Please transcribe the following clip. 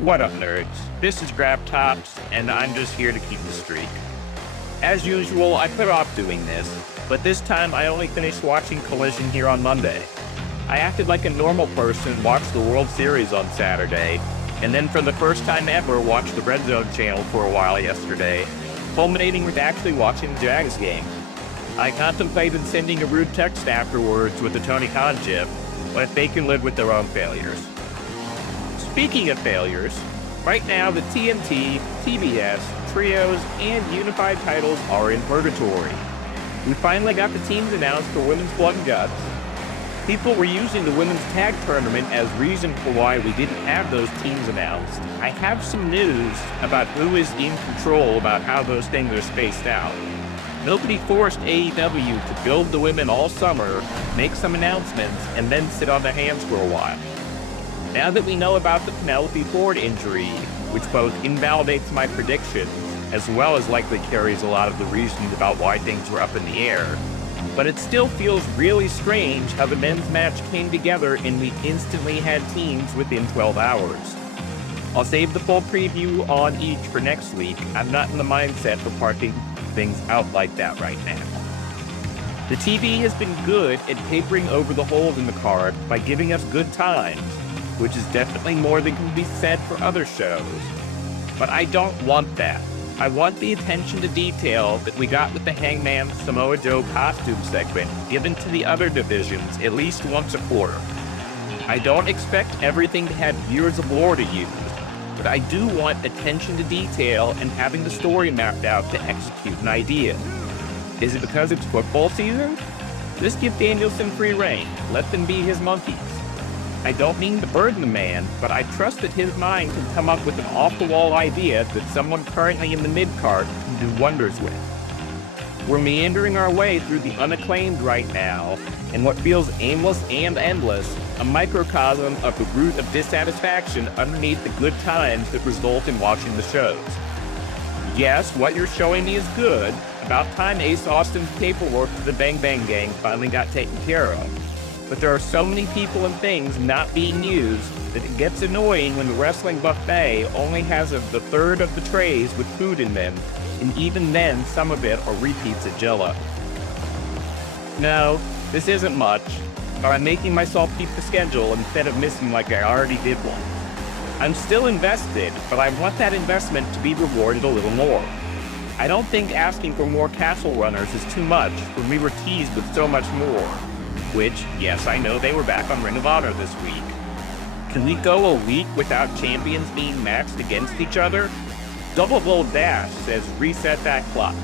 What up, nerds? This is Grab Tops, and I'm just here to keep the streak. As usual, I put off doing this, but this time I only finished watching Collision here on Monday. I acted like a normal person, watched the World Series on Saturday, and then for the first time ever watched the Redzone channel for a while yesterday, culminating with actually watching the Jags game. I contemplated sending a rude text afterwards with the Tony Khan gif, but they can live with their own failures. Speaking of failures, right now the TNT, TBS, Trios, and Unified titles are in purgatory. We finally got the teams announced for Women's Blood and Guts. People were using the Women's Tag Tournament as reason for why we didn't have those teams announced. I have some news about who is in control about how those things are spaced out. Nobody forced AEW to build the women all summer, make some announcements, and then sit on their hands for a while. Now that we know about the Penelope Ford injury, which both invalidates my predictions, as well as likely carries a lot of the reasons about why things were up in the air, but it still feels really strange how the men's match came together and we instantly had teams within 12 hours. I'll save the full preview on each for next week. I'm not in the mindset for parking things out like that right now. The TV has been good at papering over the holes in the card by giving us good times, which is definitely more than can be said for other shows. But I don't want that. I want the attention to detail that we got with the Hangman Samoa Joe costume segment given to the other divisions at least once a quarter. I don't expect everything to have years of lore to use, but I do want attention to detail and having the story mapped out to execute an idea. Is it because it's football season? Just give Danielson free rein. Let them be his monkeys. I don't mean to burden the man, but I trust that his mind can come up with an off-the-wall idea that someone currently in the mid-card can do wonders with. We're meandering our way through the unacclaimed right now, and what feels aimless and endless, a microcosm of the root of dissatisfaction underneath the good times that result in watching the shows. Yes, what you're showing me is good. About time Ace Austin's paperwork for the Bang Bang Gang finally got taken care of. But there are so many people and things not being used that it gets annoying when the wrestling buffet only has the third of the trays with food in them, and even then some of it are repeats of Jell-O. No, this isn't much, but I'm making myself keep the schedule instead of missing like I already did one. I'm still invested, but I want that investment to be rewarded a little more. I don't think asking for more Castle Runners is too much when we were teased with so much more. Which, yes, I know they were back on Ring of Honor this week. Can we go a week without champions being matched against each other? Double Bold Dash says reset that clock.